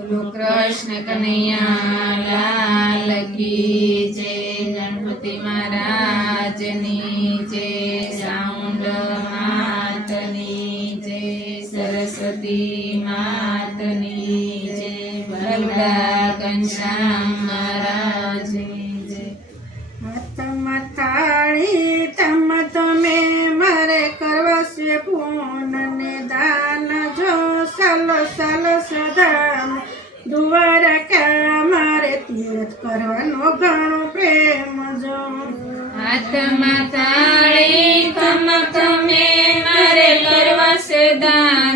બોલો કૃષ્ણ કનૈયા, લાલ કી જય. ગણપતિ મહારાજની જય. સાઉન્ડ માતની જય. સરસ્વતી માતની જય. ભરડા ઘનશ્યામ ચાલો સલસ ધામ દ્વારકા મારે તીર્થ કરવાનો ઘણો પ્રેમ જો. હાથમાં તાળી કમ તમે મારે કરવા સદા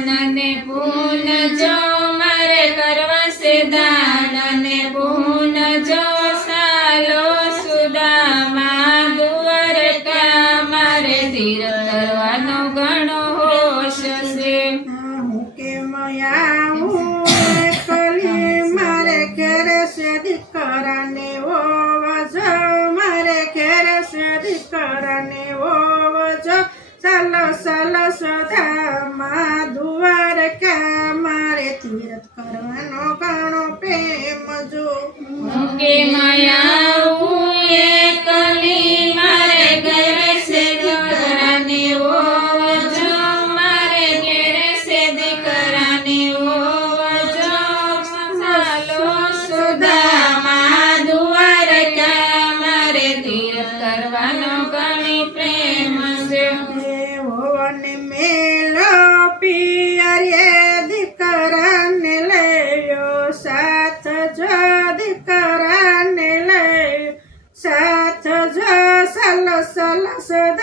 মায়া ಸಲಸದ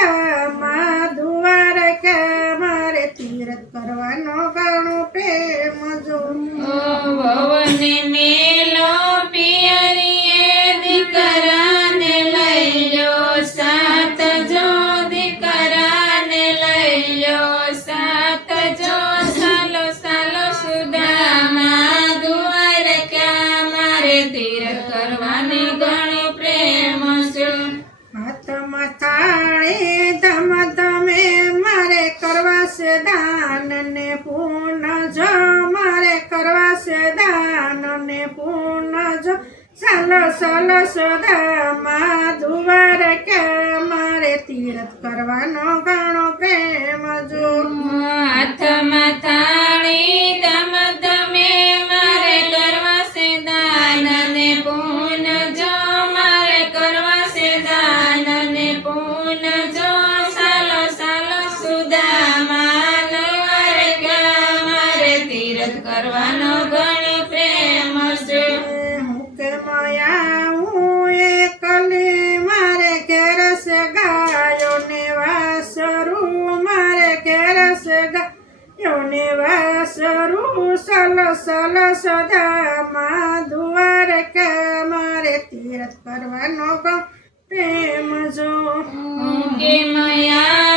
ચાલો સોલો સોદામાં ધુવાર કે મારે તીરથ કરવાનો ગણો પ્રેમ જો. માથા માથા સલો સલો સદામાં દ્વારકા મારે તીરથ કરવાનો પ્રેમ જો. કે મયા.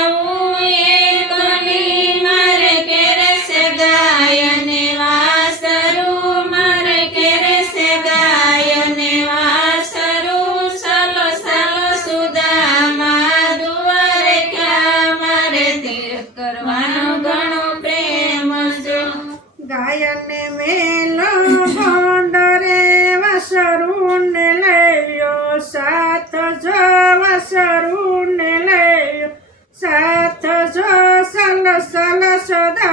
ગાયન મેલો ભંડરે વસરું લયો સાથ જો વસરું લયો સાથ જો સલ સલ સદા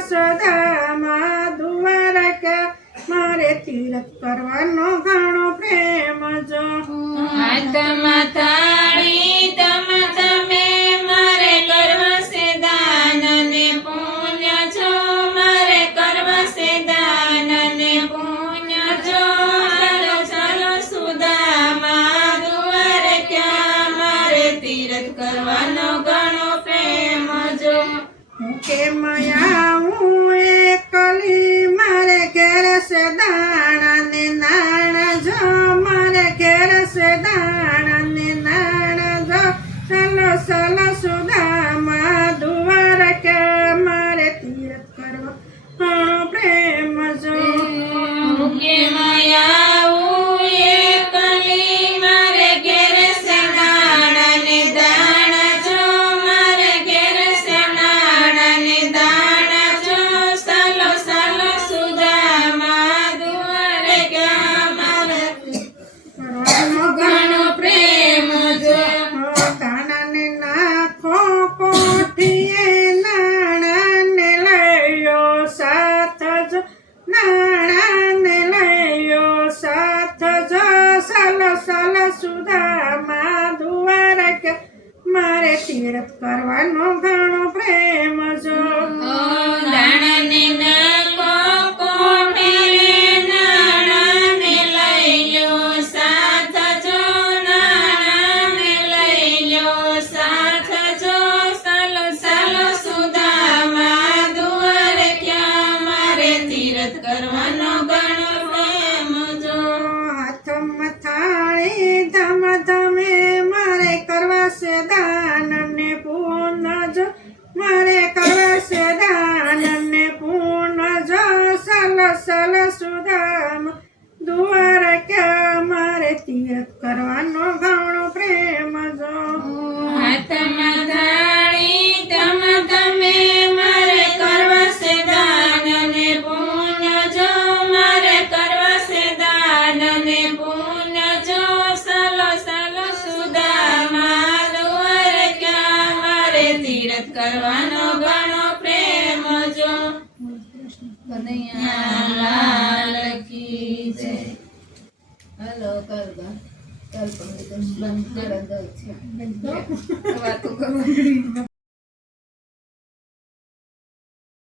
સદા માધુવરક મારે તીરથ કરવાનો ઘણો પ્રેમ જો. હાથમાં તાળી તમે મારે કર્મ સે ને મારે કર્મ સે દાન ને પુણ્ય જો. ચાલો ચાલો સુદા ક્યાં મારે તીરથ કરવાનો ઘણો પ્રેમ જો. કે માયા કનૈયા લાલ કી જય હલો કરગા કલ્પના બંધ કરો છે